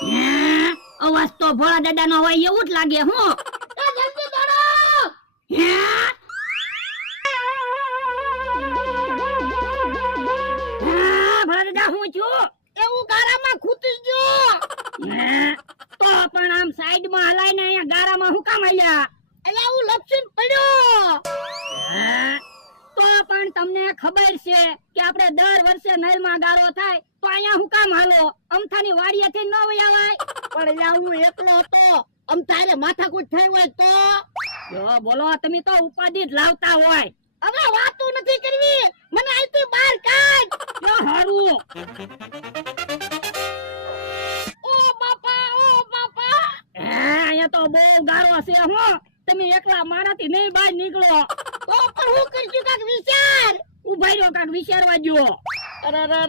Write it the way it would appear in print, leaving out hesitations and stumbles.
હે અવાજ તો ભોળા દાદાનો હોય એવું જ લાગે હું જલ્દી દોડો હે ભોળા દાદા હું છું એવું ગારામાં ખૂટી ગયો હે તો પણ આમ સાઈડ માં હલાઈને અહીંયા ગારામાં હું કામ આલ્યા એટલે હું લપસીને પડ્યો હે તો પણ તમને ખબર છે કે આપણે દર વર્ષે નળમાં ગારો થાય તો અહીંયા હું કામ હાલો અમથાની વાડીએથી ન વયાવાય પણ લ્યા હું એકલો હતો આમ તારે માથાકૂટ થઈ હોય તો જો બોલો તમે તો ઉપાધિ જ લાવતા હોય હવે વાતો નથી કરવી મને અહીંથી બહાર કાઢ જો હારું ઓ બાપા હે અહીંયા તો બહુ ગારો છે હું તમે એકલા મારાથી નહીં બહાર નીકળો તો પણ હું કરશું કાક વિચાર ઉભા રહ્યો કાક વિચારવા દ્યો અરે